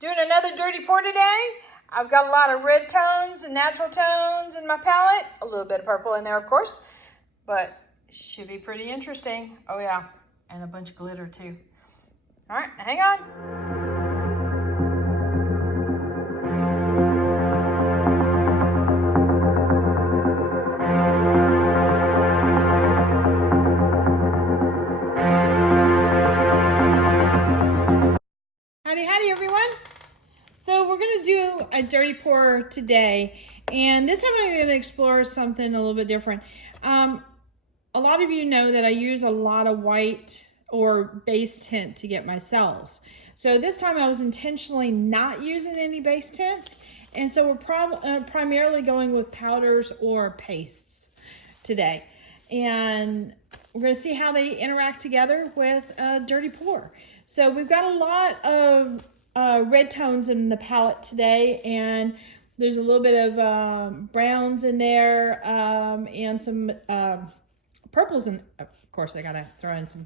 Doing another dirty pour today. I've got a lot of red tones and natural tones in my palette. A little bit of purple in there, of course. But should be pretty interesting. Oh yeah, and a bunch of glitter too. All right, hang on. Howdy, howdy everyone. So we're gonna do a dirty pour today. And this time I'm gonna explore something a little bit different. A lot of you know that I use a lot of white or base tint to get my cells. So this time I was intentionally not using any base tint. And so we're primarily going with powders or pastes today. And we're gonna see how they interact together with a dirty pour. So we've got a lot of red tones in the palette today, and there's a little bit of browns in there and some purples, and of course I gotta throw in some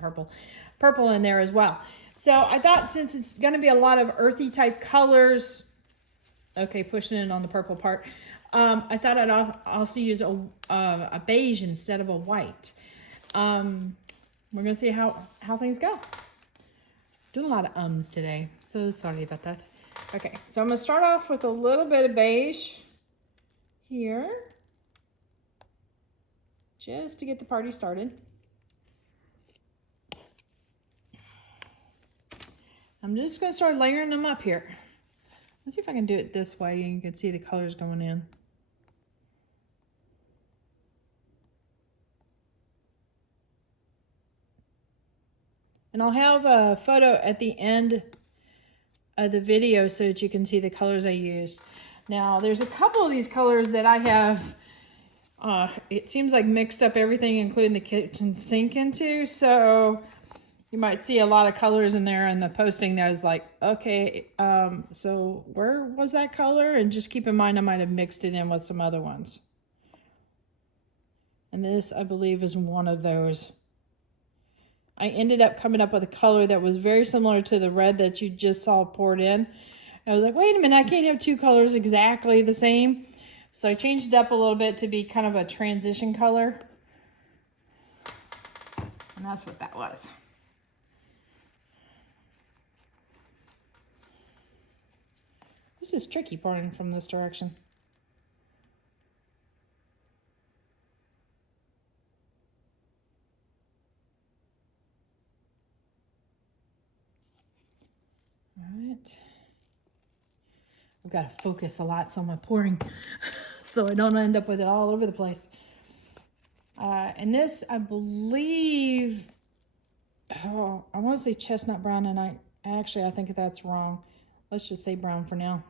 purple in there as well. So I thought, since it's gonna be a lot of earthy type colors, okay, pushing in on the purple part, I thought I'd also use a beige instead of a white. We're gonna see how things go. Doing a lot of ums today, so sorry about that. Okay, so I'm gonna start off with a little bit of beige here, just to get the party started. I'm just gonna start layering them up here. Let's see if I can do it this way and you can see the colors going in. And I'll have a photo at the end of the video so that you can see the colors I used. Now, there's a couple of these colors that I have, it seems like mixed up everything, including the kitchen sink into. So you might see a lot of colors in there, and the posting there is like, okay, so where was that color? And just keep in mind, I might have mixed it in with some other ones. And this, I believe, is one of those. I ended up coming up with a color that was very similar to the red that you just saw poured in. I was like, wait a minute, I can't have two colors exactly the same. So I changed it up a little bit to be kind of a transition color. And that's what that was. This is tricky pouring from this direction. I've got to focus a lot, so I'm pouring so I don't end up with it all over the place. And this, I believe, I want to say chestnut brown, and I think that's wrong. Let's just say brown for now.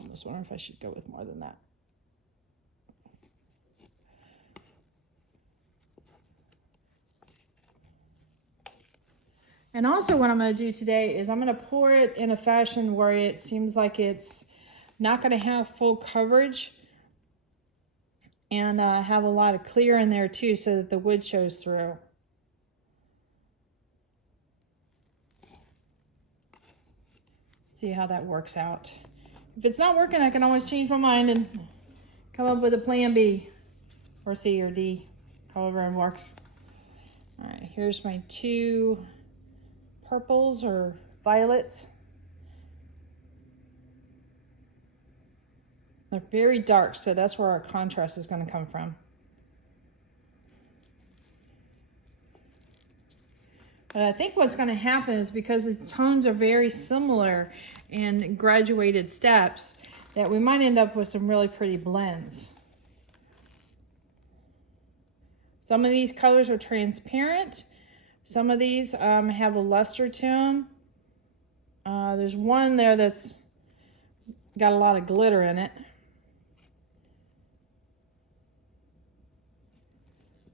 I'm just wondering if I should go with more than that. And also what I'm going to do today is I'm going to pour it in a fashion where it seems like it's not going to have full coverage, and have a lot of clear in there too, so that the wood shows through. See how that works out. If it's not working, I can always change my mind and come up with a plan B or C or D, however it works. All right, here's my two purples or violets. They're very dark, so that's where our contrast is going to come from. But I think what's going to happen is, because the tones are very similar in graduated steps, that we might end up with some really pretty blends. Some of these colors are transparent. Some of these have a luster to them. There's one there that's got a lot of glitter in it.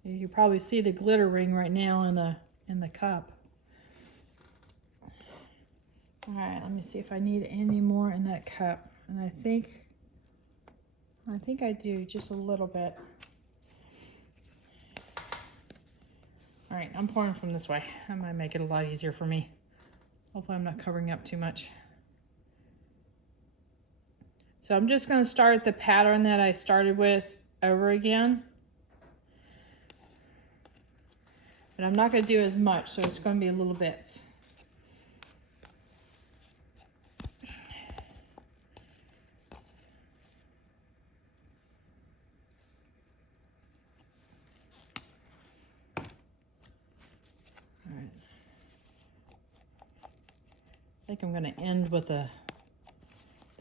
You can probably see the glitter ring right now in the cup. All right, let me see if I need any more in that cup. And I think I do, just a little bit. All right, I'm pouring from this way. That might make it a lot easier for me. Hopefully I'm not covering up too much. So I'm just going to start the pattern that I started with over again. But I'm not going to do as much, so it's going to be a little bits. All right. I think I'm going to end with the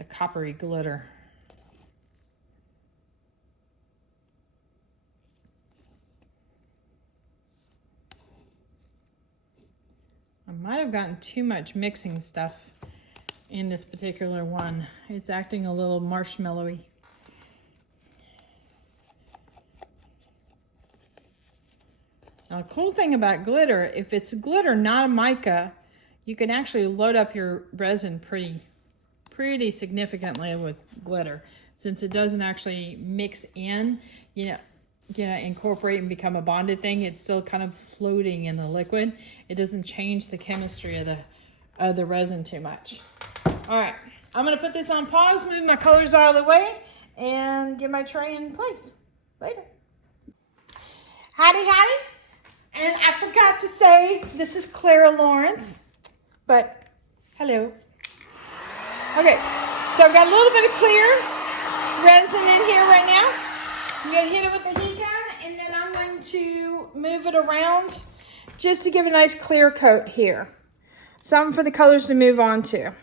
coppery glitter. I might have gotten too much mixing stuff in this particular one. It's acting a little marshmallowy. Now, the cool thing about glitter, if it's glitter, not a mica, you can actually load up your resin pretty significantly with glitter, since it doesn't actually mix in, incorporate and become a bonded thing. It's still kind of floating in the liquid. It doesn't change the chemistry of the resin too much. All right, I'm gonna put this on pause, move my colors out of the way, and get my tray in place. Later. Howdy, howdy. And I forgot to say, this is Clara Lawrence, but hello. Okay, so I've got a little bit of clear resin in here right now. I'm going to hit it with the heat gun, and then I'm going to move it around just to give a nice clear coat here. Something for the colors to move on to.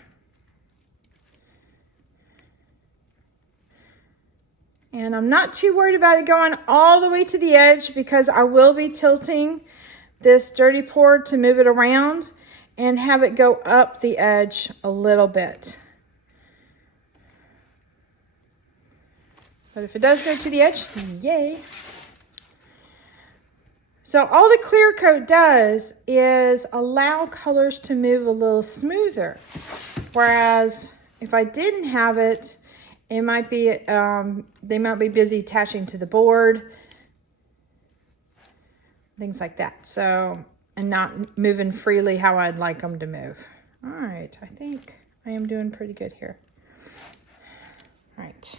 And I'm not too worried about it going all the way to the edge, because I will be tilting this dirty pour to move it around and have it go up the edge a little bit. But if it does go to the edge, yay. So all the clear coat does is allow colors to move a little smoother. Whereas if I didn't have it, it might be, they might be busy attaching to the board, things like that. So, and not moving freely how I'd like them to move. All right, I think I am doing pretty good here. All right.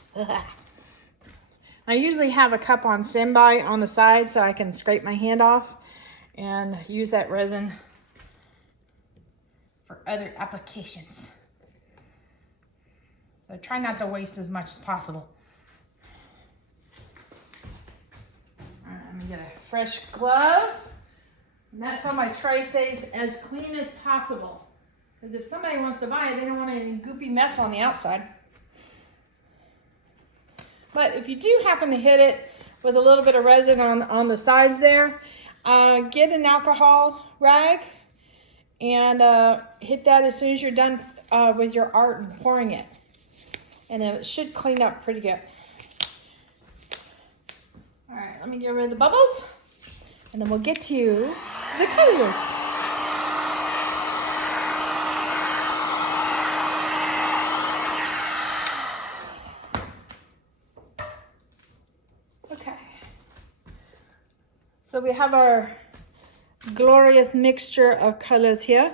I usually have a cup on standby on the side so I can scrape my hand off and use that resin for other applications. So try not to waste as much as possible. All right, I'm gonna get a fresh glove. And that's how my tray stays as clean as possible. Because if somebody wants to buy it, they don't want any goopy mess on the outside. But if you do happen to hit it with a little bit of resin on the sides there, get an alcohol rag and hit that as soon as you're done with your art and pouring it. And then it should clean up pretty good. All right, let me get rid of the bubbles, and then we'll get to the colors. Okay. So we have our glorious mixture of colors here.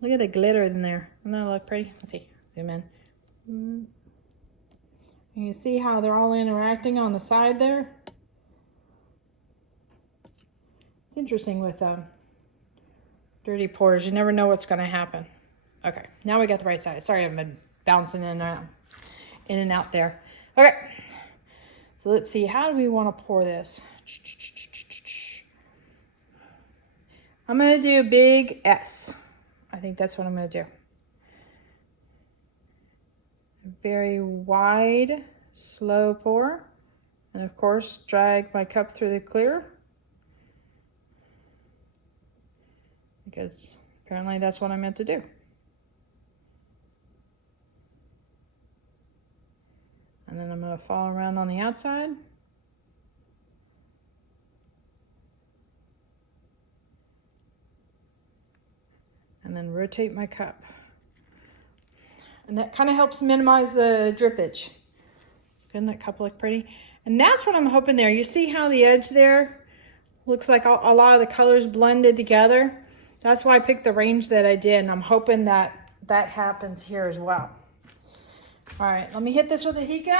Look at the glitter in there. Doesn't that look pretty? Let's see, zoom in. And you see how they're all interacting on the side there? It's interesting with dirty pours. You never know what's going to happen. Okay, now we got the right side. Sorry, I've been bouncing in and out there. Okay, so let's see. How do we want to pour this? I'm going to do a big S. I think that's what I'm going to do. Very wide, slow pour. And of course, drag my cup through the clear. Because apparently that's what I meant to do. And then I'm going to follow around on the outside. And then rotate my cup. And that kind of helps minimize the drippage. Doesn't that cup look pretty? And that's what I'm hoping there. You see how the edge there looks like a lot of the colors blended together? That's why I picked the range that I did, and I'm hoping that that happens here as well. All right, let me hit this with a heat gun.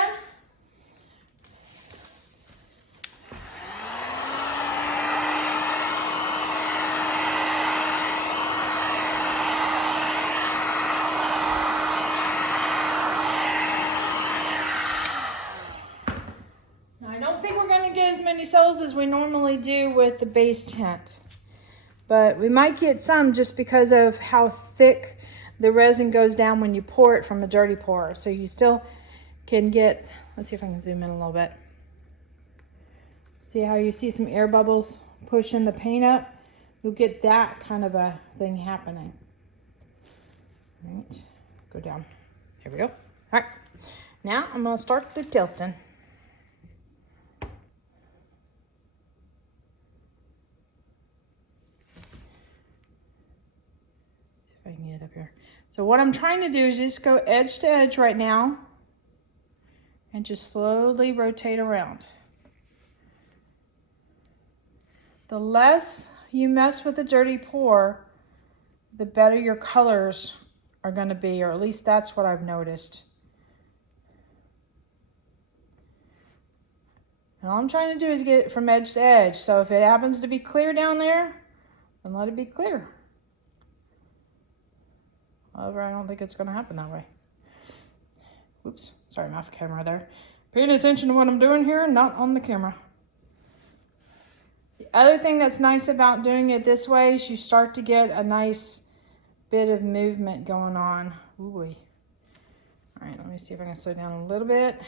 Now, I don't think we're going to get as many cells as we normally do with the base tint, but we might get some just because of how thick the resin goes down when you pour it from a dirty pour. So you still can get, let's see if I can zoom in a little bit. See how you see some air bubbles pushing the paint up? You'll get that kind of a thing happening. All right, go down. Here we go. All right, now I'm gonna start the tilting. If I can get up here. So what I'm trying to do is just go edge to edge right now and just slowly rotate around. The less you mess with the dirty pour, the better your colors are going to be, or at least that's what I've noticed. And all I'm trying to do is get it from edge to edge. So if it happens to be clear down there, then let it be clear. However, I don't think it's going to happen that way. Oops, sorry, I'm off camera there. Paying attention to what I'm doing here, not on the camera. The other thing that's nice about doing it this way is you start to get a nice bit of movement going on. Ooh. All right, let me see if I can slow down a little bit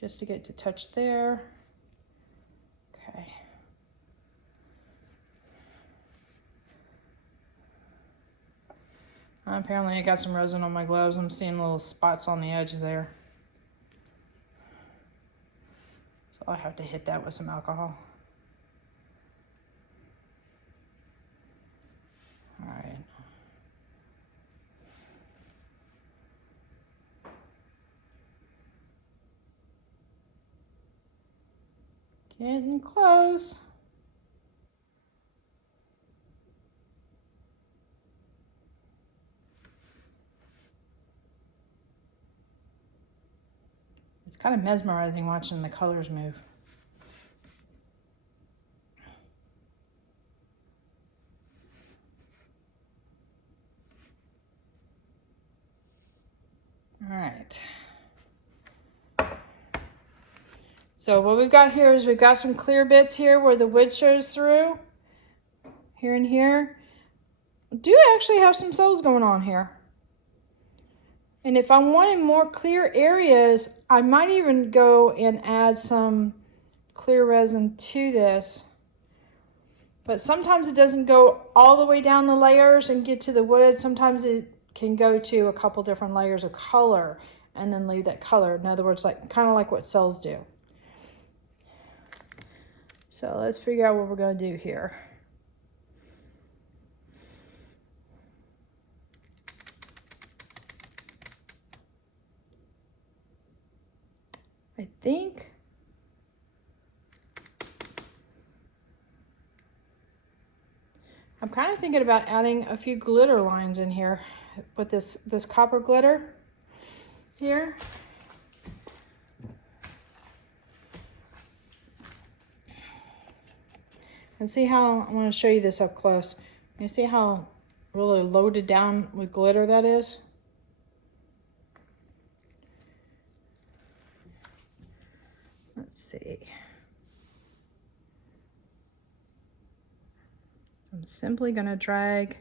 just to get to touch there. Okay. Apparently I got some resin on my gloves. I'm seeing little spots on the edge there. So I have to hit that with some alcohol. All right. Getting close. It's kind of mesmerizing watching the colors move. All right. So what we've got here is we've got some clear bits here where the wood shows through. Here and here. I do actually have some cells going on here. And if I wanted more clear areas, I might even go and add some clear resin to this. But sometimes it doesn't go all the way down the layers and get to the wood. Sometimes it can go to a couple different layers of color and then leave that color. In other words, like kind of like what cells do. So let's figure out what we're going to do here. I think I'm kind of thinking about adding a few glitter lines in here with this copper glitter here. And see how, I want to show you this up close. You see how really loaded down with glitter that is? Let's see. I'm simply going to drag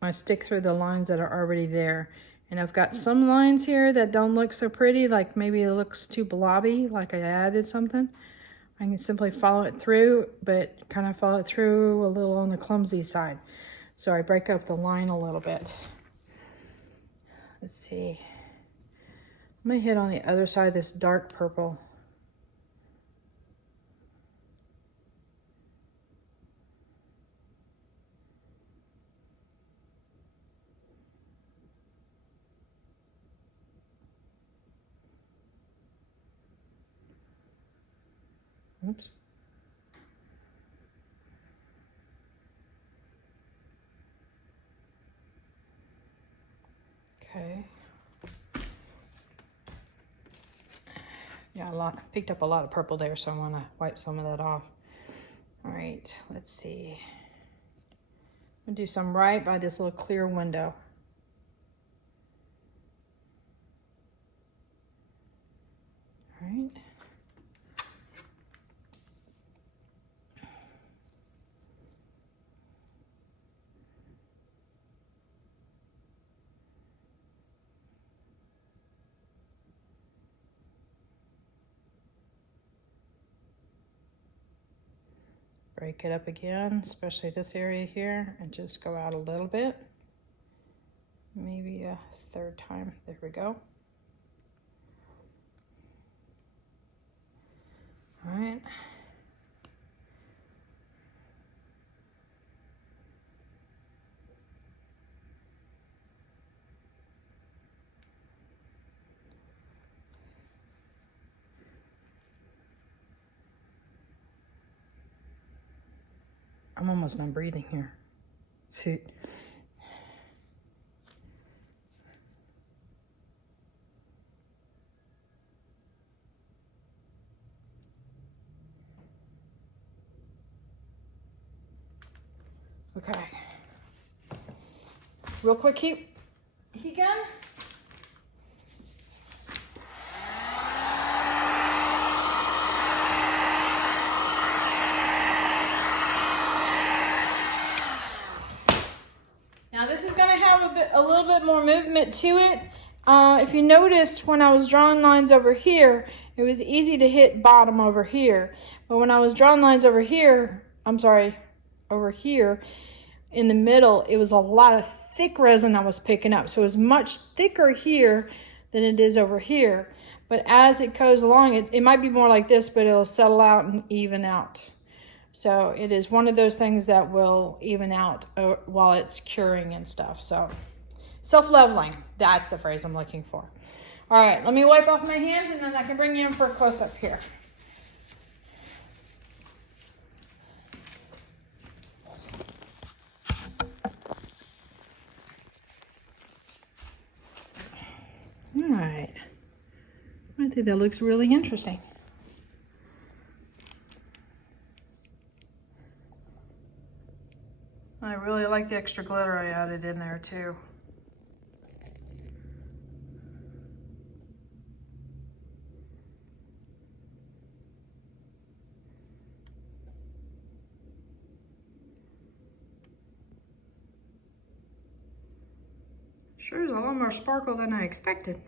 my stick through the lines that are already there. And I've got some lines here that don't look so pretty, like maybe it looks too blobby, like I added something. I can simply follow it through, but kind of follow it through a little on the clumsy side. So I break up the line a little bit. Let's see. I'm gonna hit on the other side of this dark purple. Oops. Okay. Yeah, picked up a lot of purple there, so I want to wipe some of that off. All right, let's see. I'm gonna do some right by this little clear window. All right. Break it up again, especially this area here, and just go out a little bit. Maybe a third time. There we go. All right. I'm almost done breathing here. See. Okay. Real quick heat gun. Now this is going to have a little bit more movement to it. If you noticed when I was drawing lines over here, it was easy to hit bottom over here. But when I was drawing lines over here, over here in the middle, it was a lot of thick resin I was picking up. So it was much thicker here than it is over here. But as it goes along, it might be more like this, but it'll settle out and even out. So it is one of those things that will even out while it's curing and stuff. So self-leveling, that's the phrase I'm looking for. All right, let me wipe off my hands and then I can bring you in for a close-up here. All right, I think that looks really interesting. I really like the extra glitter I added in there too. Sure is a lot more sparkle than I expected.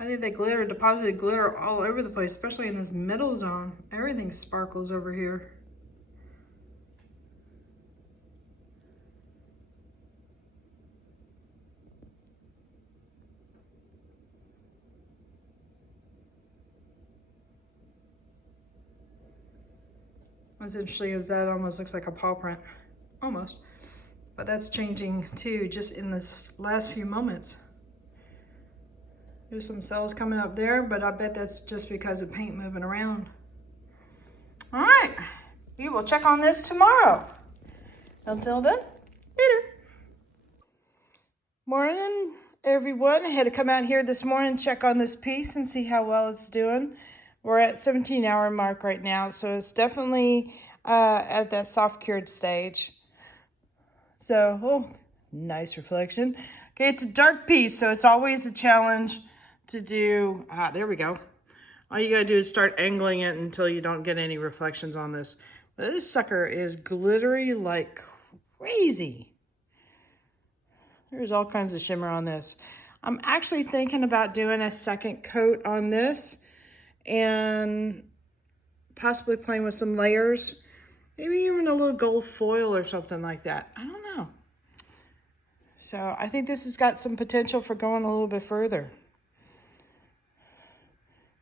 I think they deposited glitter all over the place, especially in this middle zone. Everything sparkles over here. What's interesting is that almost looks like a paw print, almost. But that's changing too, just in this last few moments. There's some cells coming up there, but I bet that's just because of paint moving around. All right, we will check on this tomorrow. Until then, later. Morning, everyone. I had to come out here this morning and check on this piece and see how well it's doing. We're at 17-hour mark right now, so it's definitely at that soft cured stage. So, oh, nice reflection. Okay, it's a dark piece, so it's always a challenge to do. There we go. All you gotta do is start angling it until you don't get any reflections on this. But this sucker is glittery like crazy. There's all kinds of shimmer on this. I'm actually thinking about doing a second coat on this and possibly playing with some layers. Maybe even a little gold foil or something like that. I don't know. So I think this has got some potential for going a little bit further.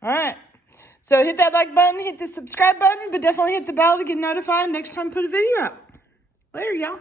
All right. So hit that like button, hit the subscribe button, but definitely hit the bell to get notified next time I put a video up. Later, y'all.